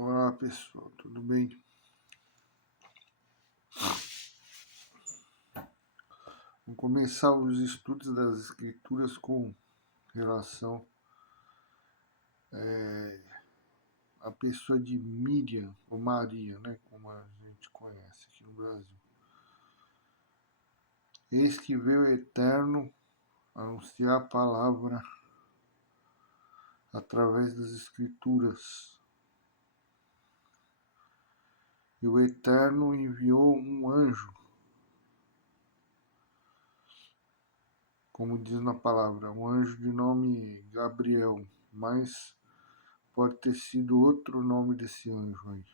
Olá pessoal, tudo bem? Vamos começar os estudos das escrituras com relação à pessoa de Miriam, ou Maria, né, como a gente conhece aqui no Brasil. Eis que veio o Eterno anunciar a palavra através das escrituras. E o Eterno enviou um anjo, como diz na palavra, um anjo de nome Gabriel, mas pode ter sido outro nome desse anjo aí.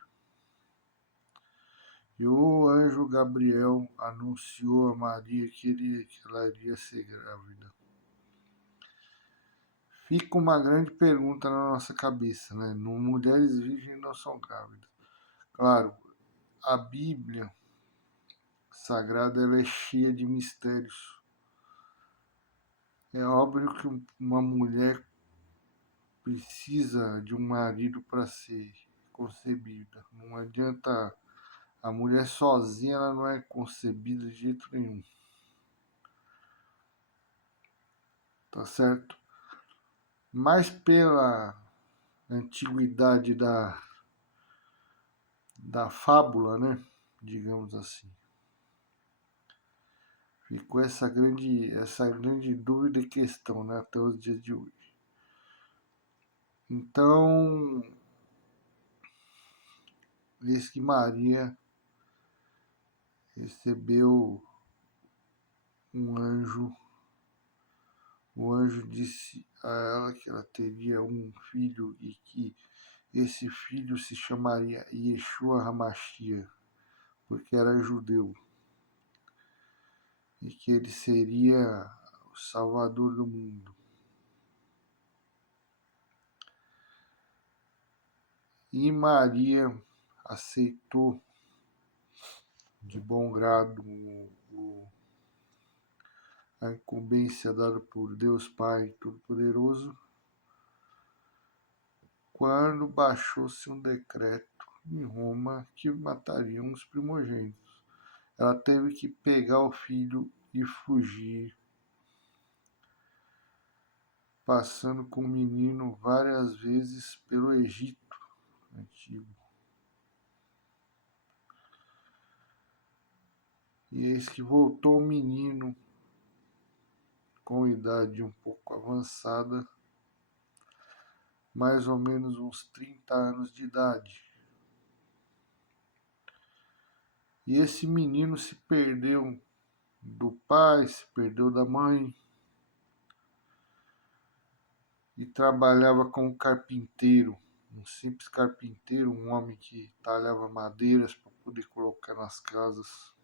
E o anjo Gabriel anunciou a Maria que ela iria ser grávida. Fica uma grande pergunta na nossa cabeça, né? Mulheres virgens não são grávidas. Claro, a Bíblia Sagrada ela é cheia de mistérios. É óbvio que uma mulher precisa de um marido para ser concebida. Não adianta, a mulher sozinha ela não é concebida de jeito nenhum. Tá certo? Mas pela antiguidade da fábula, né? Digamos assim. Ficou essa grande dúvida e questão, né? Até os dias de hoje. Então, eis que Maria recebeu um anjo. O anjo disse a ela que ela teria um filho e que esse filho se chamaria Yeshua Hamashia, porque era judeu, e que ele seria o salvador do mundo. E Maria aceitou de bom grado a incumbência dada por Deus Pai Todo-Poderoso, quando baixou-se um decreto em Roma que matariam os primogênitos. Ela teve que pegar o filho e fugir, passando com o menino várias vezes pelo Egito antigo. E eis que voltou o menino com idade um pouco avançada, mais ou menos uns 30 anos de idade. E esse menino se perdeu do pai, se perdeu da mãe, e trabalhava como carpinteiro, um simples carpinteiro, um homem que talhava madeiras para poder colocar nas casas,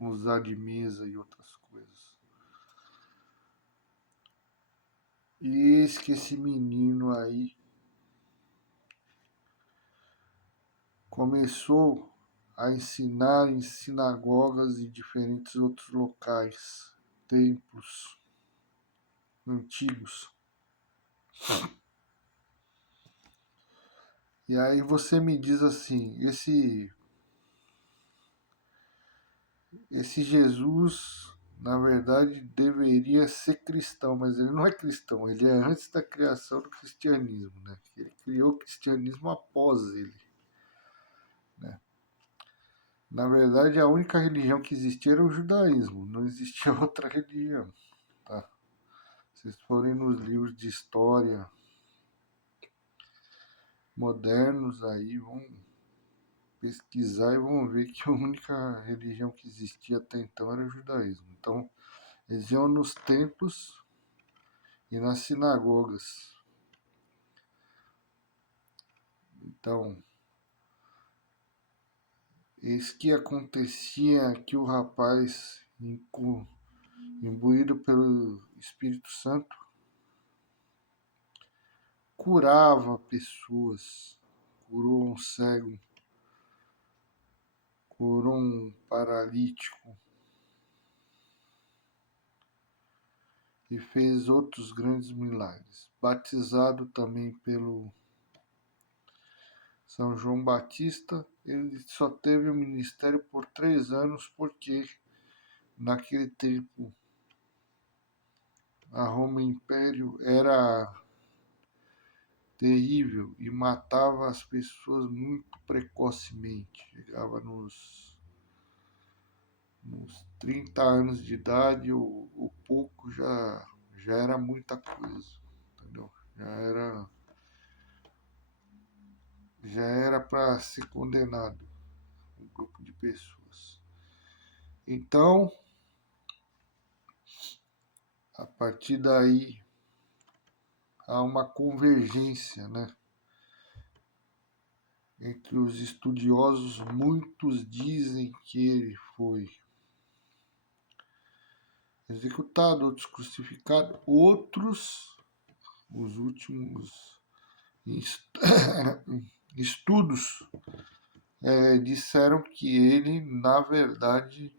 usar de mesa e outras coisas. E eis que esse menino aí começou a ensinar em sinagogas e diferentes outros locais, templos antigos. E aí você me diz assim, esse Jesus, na verdade, deveria ser cristão, mas ele não é cristão, ele é antes da criação do cristianismo, né? Ele criou o cristianismo após ele, né? Na verdade, a única religião que existia era o judaísmo, não existia outra religião, tá? Se vocês forem nos livros de história modernos aí, vão pesquisar e vão ver que a única religião que existia até então era o judaísmo. Então, eles iam nos templos e nas sinagogas. Então, eis que acontecia que o rapaz, imbuído pelo Espírito Santo, curava pessoas, curou um cego, curou um paralítico e fez outros grandes milagres. Batizado também pelo São João Batista, ele só teve o ministério por 3 anos, porque naquele tempo a Roma Império era terrível e matava as pessoas muito precocemente. Chegava nos 30 anos de idade, o pouco já era muita coisa, entendeu? Já era para ser condenado um grupo de pessoas. Então, a partir daí, há uma convergência, né, entre os estudiosos. Muitos dizem que ele foi executado, outros crucificados, outros, os últimos estudos, disseram que ele, na verdade,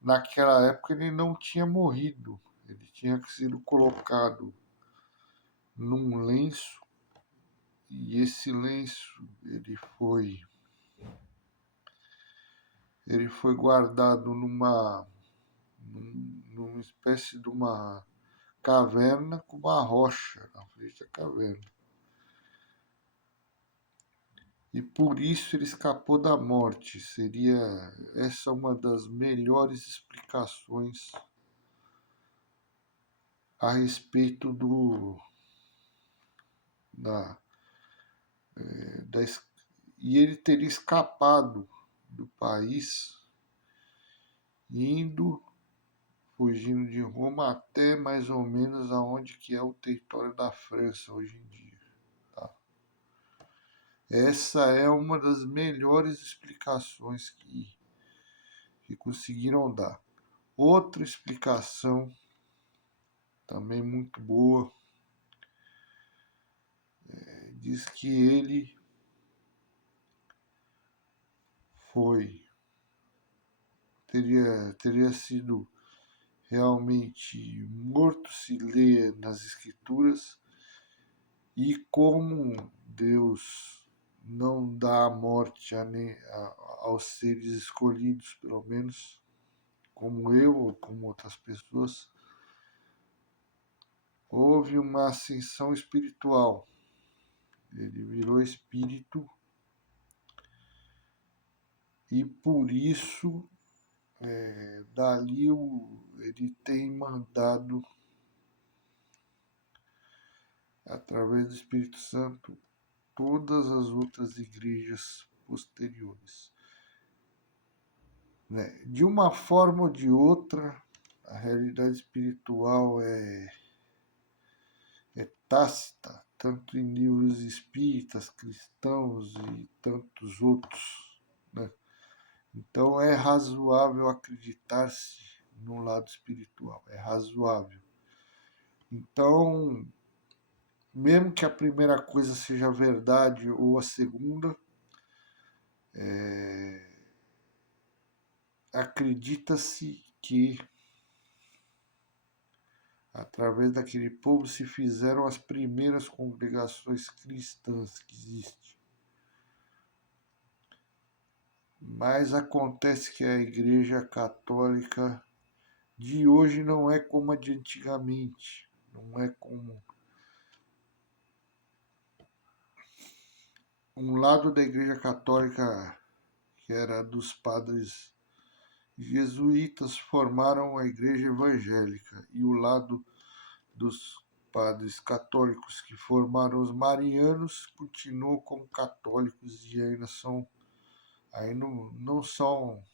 naquela época ele não tinha morrido, ele tinha sido colocado num lenço, e esse lenço ele foi guardado numa espécie de uma caverna com uma rocha na frente da caverna. E por isso ele escapou da morte. Seria essa uma das melhores explicações a respeito da, da. E ele teria escapado do país, indo, fugindo de Roma até mais ou menos aonde que é o território da França hoje em dia. Tá? Essa é uma das melhores explicações que conseguiram dar. Outra explicação, também muito boa, diz que ele teria sido realmente morto, se lê nas escrituras, e como Deus não dá a morte aos seres escolhidos, pelo menos, como eu ou como outras pessoas, houve uma ascensão espiritual. Ele virou espírito e por isso, dali ele tem mandado, através do Espírito Santo, todas as outras igrejas posteriores. Né? De uma forma ou de outra, a realidade espiritual é tácita, tanto em livros espíritas, cristãos e tantos outros. Né? Então é razoável acreditar-se no lado espiritual, é razoável. Então, mesmo que a primeira coisa seja verdade ou a segunda, acredita-se que através daquele povo se fizeram as primeiras congregações cristãs que existem. Mas acontece que a Igreja Católica de hoje não é como a de antigamente, não é como um lado da Igreja Católica, que era dos padres jesuítas, formaram a Igreja Evangélica, e o lado dos padres católicos que formaram os marianos continuam como católicos e ainda não são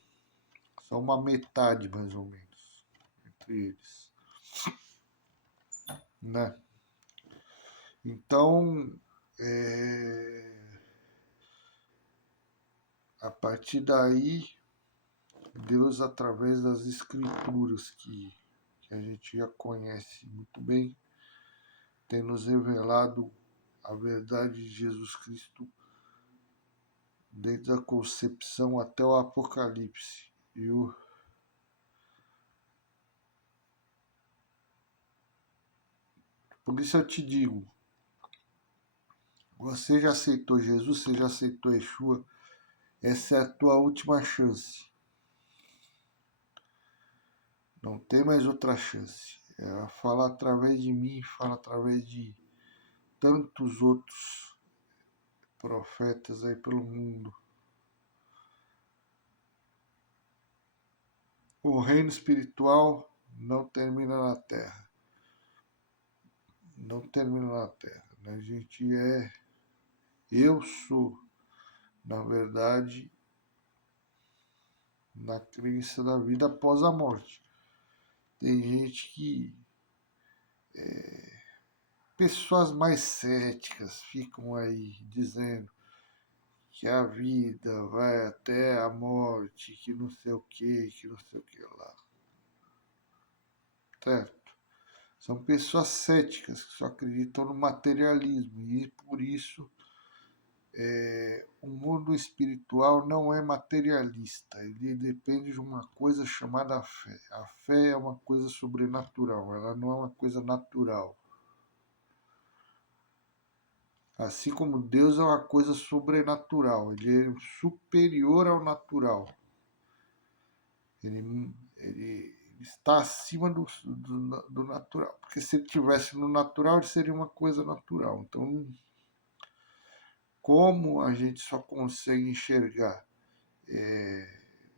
uma metade mais ou menos entre eles, né? Então, a partir daí, Deus, através das escrituras que a gente já conhece muito bem, tem nos revelado a verdade de Jesus Cristo desde a concepção até o Apocalipse. Por isso eu te digo, Você já aceitou Jesus, você já aceitou Yeshua, essa é a tua última chance. Não tem mais outra chance. Ela fala através de mim, fala através de tantos outros profetas aí pelo mundo. O reino espiritual não termina na terra. Não termina na terra. A gente é. Eu sou, na verdade, na crença da vida após a morte. Tem gente que. Pessoas mais céticas ficam aí dizendo que a vida vai até a morte, que não sei o que não sei o que lá. Certo? São pessoas céticas que só acreditam no materialismo e por isso o mundo espiritual não é materialista, ele depende de uma coisa chamada fé. A fé é uma coisa sobrenatural, ela não é uma coisa natural. Assim como Deus é uma coisa sobrenatural, ele é superior ao natural. Ele está acima do natural. Porque se ele estivesse no natural, ele seria uma coisa natural. Então, como a gente só consegue enxergar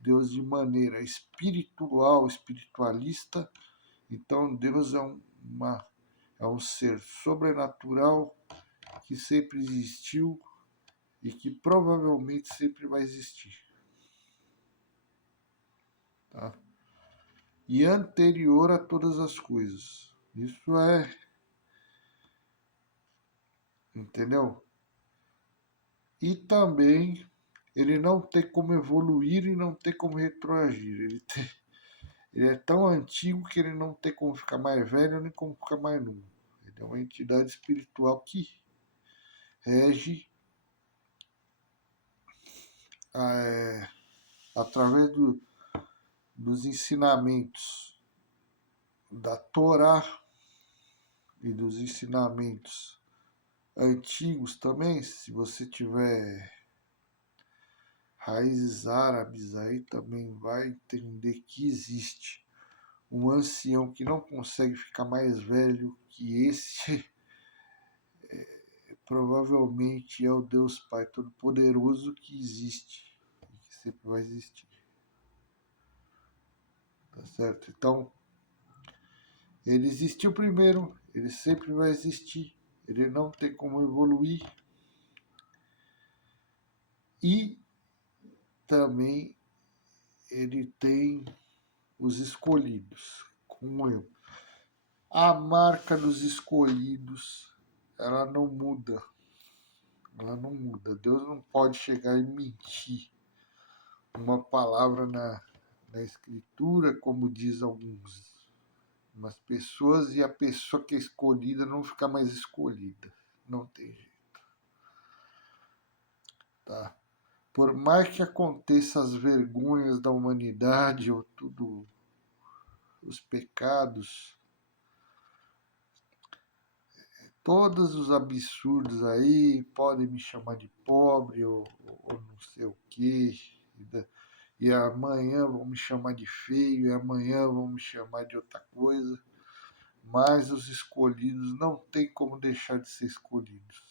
Deus de maneira espiritual, espiritualista, então Deus é um ser sobrenatural que sempre existiu e que provavelmente sempre vai existir. Tá? E anterior a todas as coisas. Isso é. Entendeu? E também ele não tem como evoluir e não tem como retroagir. Ele é tão antigo que ele não tem como ficar mais velho nem como ficar mais novo. Ele é uma entidade espiritual que rege através dos ensinamentos da Torá e dos ensinamentos antigos também. Se você tiver raízes árabes aí, também vai entender que existe um ancião que não consegue ficar mais velho que esse, provavelmente é o Deus Pai Todo-Poderoso que existe e que sempre vai existir. Tá certo? Então, ele existiu primeiro, ele sempre vai existir, ele não tem como evoluir e também ele tem os escolhidos, como eu. A marca dos escolhidos, ela não muda. Ela não muda. Deus não pode chegar e mentir uma palavra na escritura, como diz algumas pessoas, e a pessoa que é escolhida não ficar mais escolhida. Não tem jeito. Tá? Por mais que aconteça as vergonhas da humanidade ou tudo os pecados, todos os absurdos aí, podem me chamar de pobre ou não sei o que, e amanhã vão me chamar de feio, e amanhã vão me chamar de outra coisa, mas os escolhidos não tem como deixar de ser escolhidos.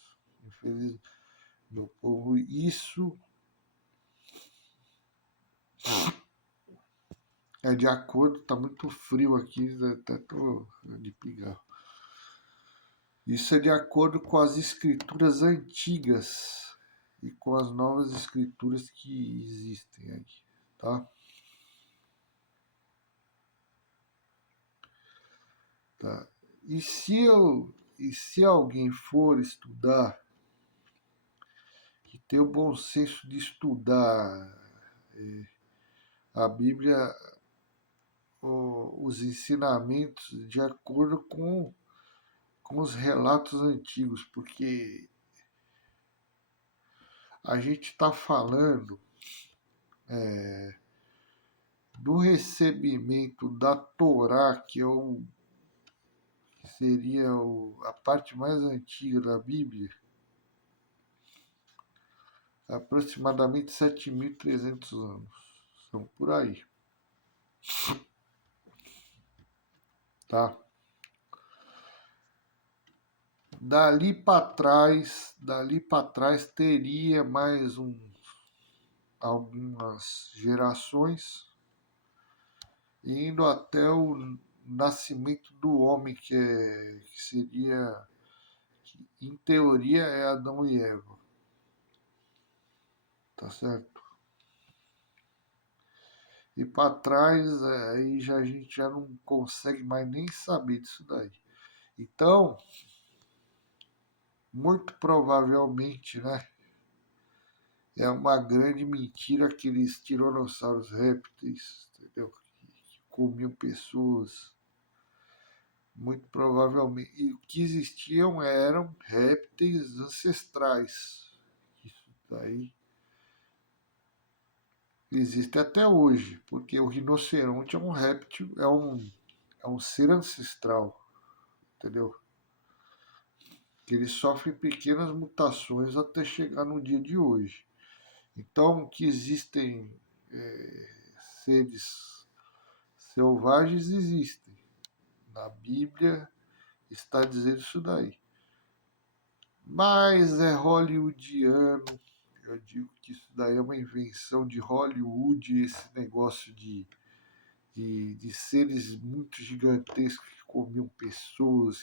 Infelizmente, meu povo, isso é de acordo, tá muito frio aqui, até tô de pigarro. Isso é de acordo com as escrituras antigas e com as novas escrituras que existem aí, tá? Tá. E se alguém for estudar, que tem o bom senso de estudar a Bíblia, os ensinamentos de acordo com os relatos antigos, porque a gente está falando do recebimento da Torá, que seria a parte mais antiga da Bíblia, aproximadamente 7.300 anos. São por aí, tá? Dali para trás teria mais algumas gerações, indo até o nascimento do homem, que seria, que em teoria é Adão e Eva, tá certo? E para trás, aí já a gente já não consegue mais nem saber disso daí. Então, muito provavelmente, né, é uma grande mentira aqueles tiranossauros répteis, entendeu? Que comiam pessoas. Muito provavelmente. E o que existiam eram répteis ancestrais. Isso daí existe até hoje, porque o rinoceronte é um réptil, é um ser ancestral, entendeu? Que ele sofre pequenas mutações até chegar no dia de hoje. Então, que existem seres selvagens, existem. Na Bíblia está dizendo isso daí. Mas é hollywoodiano. Eu digo que isso daí é uma invenção de Hollywood, esse negócio de seres muito gigantescos que comiam pessoas,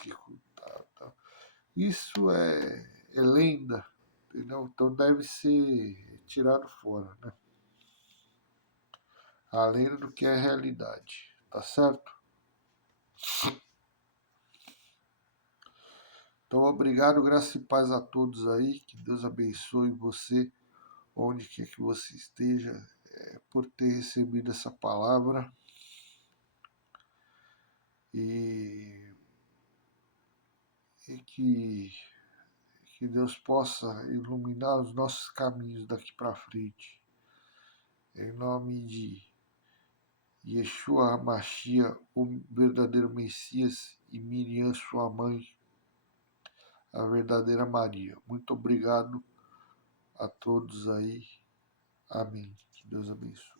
Isso é lenda, entendeu? Então deve ser tirado fora, né? Além do que é a realidade, tá certo? Então, obrigado, graça e paz a todos aí, que Deus abençoe você, onde quer que você esteja, por ter recebido essa palavra e, e que Deus possa iluminar os nossos caminhos daqui para frente. Em nome de Yeshua HaMashiach, o verdadeiro Messias, e Miriam, sua mãe, a verdadeira Maria. Muito obrigado a todos aí. Amém. Que Deus abençoe.